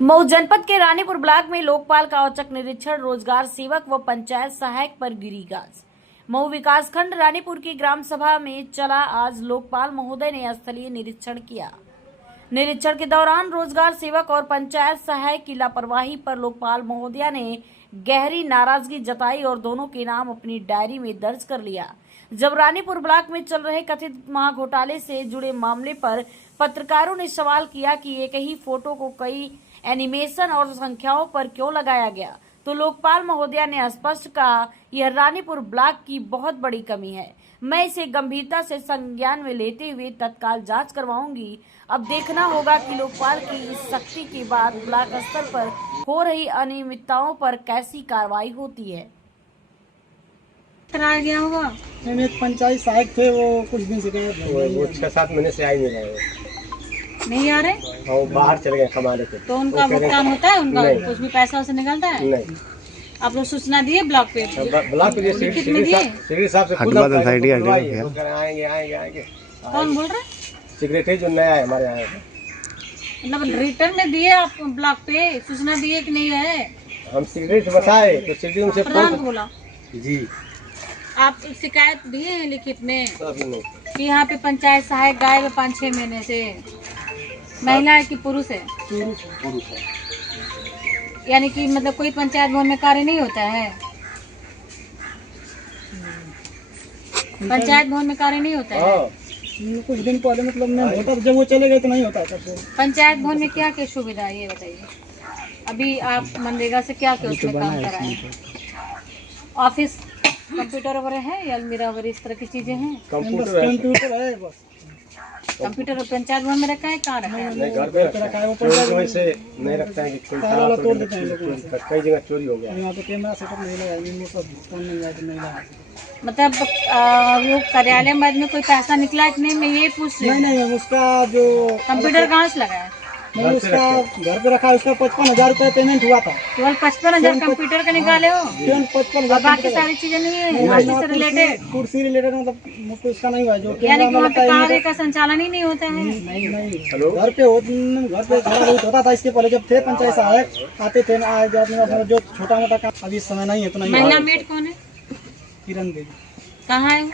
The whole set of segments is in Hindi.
मऊ जनपद के रानीपुर ब्लॉक में लोकपाल का औचक निरीक्षण, रोजगार सेवक व पंचायत सहायक पर गिरी गाज। मऊ विकासखंड रानीपुर की ग्राम सभा में चला। आज लोकपाल महोदय ने स्थलीय निरीक्षण किया। निरीक्षण के दौरान रोजगार सेवक और पंचायत सहायक की लापरवाही पर लोकपाल महोदया ने गहरी नाराजगी जताई और दोनों के नाम अपनी डायरी में दर्ज कर लिया। जब रानीपुर ब्लॉक में चल रहे कथित महाघोटाले से जुड़े मामले पर पत्रकारों ने सवाल किया कि एक ही फोटो को कई एनिमेशन और संख्याओं पर क्यों लगाया गया, तो लोकपाल महोदया ने स्पष्ट कहा, यह रानीपुर ब्लॉक की बहुत बड़ी कमी है। मैं इसे गंभीरता से संज्ञान में लेते हुए तत्काल जांच करवाऊंगी। अब देखना होगा कि लोकपाल की इस सख्ती के बाद ब्लॉक स्तर पर हो रही अनियमितताओं पर कैसी कार्रवाई होती है। कराया गया होगा। नहीं, एक पंचायत सहायक थे, वो कुछ दिन से गए, वो 6-7 महीने से आई नहीं रहे, नहीं आ रहे, वो बाहर चले गए कमाने के। तो उनका भुगतान होता है, उनका कुछ भी पैसा उसे निकलता है? नहीं। आप लोग सूचना दिए ब्लॉक पे? ब्लॉक पे सिविल साहब से खुद आएंगे। कौन बोल रहे? सेक्रेटरी जो नया है हमारे यहाँ, मतलब रिटर्न में दिए आप ब्लॉक पे सूचना दिए कि नहीं है? हम सेक्रेटरी से बताए तो सेक्रेटरी उनसे प्रधान को बोला जी। आप शिकायत दिए हैं लिखित में अभी नहीं। कि यहाँ पे पंचायत सहायक गायब है 5-6 महीने से? महिला है कि पुरुष है? पुरुष है। यानी कि मतलब कोई पंचायत भवन में कार्य नहीं होता है? पंचायत भवन में कार्य नहीं होता है? कुछ दिन पहले मतलब नहीं होता, जब वो चले गए तो नहीं होता। पंचायत भवन में क्या क्या सुविधा है ये बताइए। अभी आप मनरेगा से क्या क्या उसमें काम कराए? ऑफिस कंप्यूटर वगैरह है या अलमीरा वगैरह इस तरह की चीजें हैं? कंप्यूटर है बस। कंप्यूटर पंचायत भवन में रखा है? कहाँ रखा है? नहीं, घर पे रखा है। वो पंचायत वैसे नहीं रखता है कि तोड़ देते हैं लोग। कई जगह चोरी हो गया। यहाँ पे कैमरा सेटअप नहीं लगाया, वो सब भुगतान नहीं लगा। मतलब वो कार्यालय में कोई पैसा निकला है कि नहीं, मैं ये पूछ रही हूँ। नहीं, उसका जो कंप्यूटर कहाँ से लगा है? नहीं, उसका घर पे रखा है। उसका 55,000 रुपये पेमेंट हुआ था। केवल 55,000 कंप्यूटर का निकाले हो? 55,000। बाकी सारी चीजें नहीं है रिलेटेड? कुर्सी रिलेटेड मतलब उसका नहीं हुआ। जो यानी कि वहाँ पे कार्य का संचालन ही नहीं होता है? नहीं, घर पे थोड़ा बहुत होता था। इसके पहले जब थे पंचायत सहायक आते थे जो छोटा मोटा काम, अभी इस समय नहीं है तो नहीं। महिला मेट कौन है? किरण देवी। कहाँ है?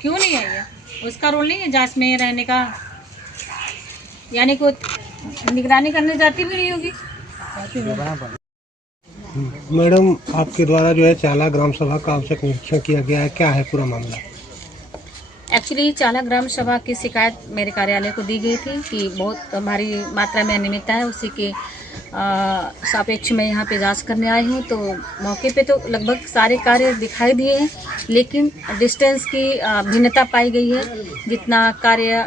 क्यों नहीं आई है? उसका रोल नहीं है जांच में रहने का? यानी को निगरानी करने जाती भी नहीं होगी? मैडम, आपके द्वारा जो है चाला ग्राम सभा का औचक निरीक्षण किया गया है, क्या है पूरा मामला? एक्चुअली चाला ग्राम सभा की शिकायत मेरे कार्यालय को दी गई थी कि बहुत भारी मात्रा में अनियमितता है। उसी के सापेक्ष में यहाँ पे जांच करने आई हूँ। तो मौके पे तो लगभग सारे कार्य दिखाई दिए हैं, लेकिन डिस्टेंस की भिन्नता पाई गई है। जितना कार्य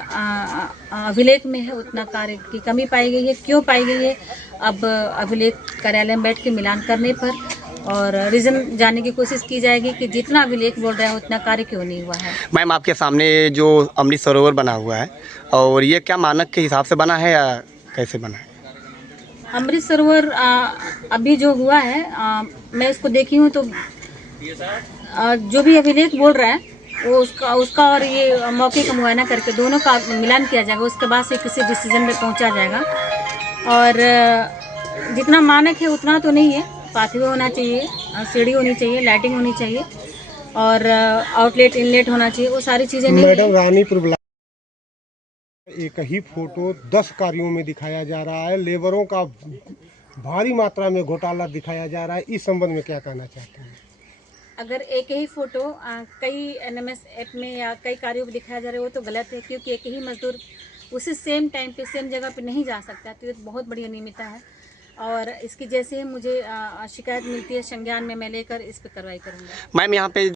अभिलेख में है उतना कार्य की कमी पाई गई है। क्यों पाई गई है? अब अभिलेख कार्यालय में बैठ के मिलान करने पर और रीजन जानने की कोशिश की जाएगी कि जितना अभिलेख बोल रहा है उतना कार्य क्यों नहीं हुआ है। मैम, आपके सामने जो अमृत सरोवर बना हुआ है, और ये क्या मानक के हिसाब से बना है या कैसे बना है? अमृत सरोवर अभी जो हुआ है, मैं इसको देखी हूँ तो जो भी अभिलेख बोल रहा है वो उसका और ये मौके का मुआयना करके दोनों का मिलान किया जाएगा। उसके बाद से किसी डिसीजन में पहुंचा जाएगा। और जितना मानक है उतना तो नहीं है। पाथवे होना चाहिए, सीढ़ी होनी चाहिए, लाइटिंग होनी चाहिए और आउटलेट इनलेट होना चाहिए। वो सारी चीज़ें नहीं। मैडम, रानीपुर ब्लॉक एक ही फोटो 10 कार्यों में दिखाया जा रहा है। लेबरों का भारी मात्रा में घोटाला दिखाया जा रहा है। इस संबंध में क्या कहना चाहते हैं? अगर एक ही फोटो कई एनएमएस ऐप में या कई कार्यों में दिखाया जा रहा है वो तो गलत है, क्योंकि एक ही मजदूर उसी सेम टाइम पे सेम जगह पे नहीं जा सकता। तो ये बहुत बड़ी अनियमितता है और इसकी जैसे ही मुझे शिकायत मिलती है संज्ञान में मैं लेकर इस पर कार्रवाई करूँगा। मैम, यहाँ पे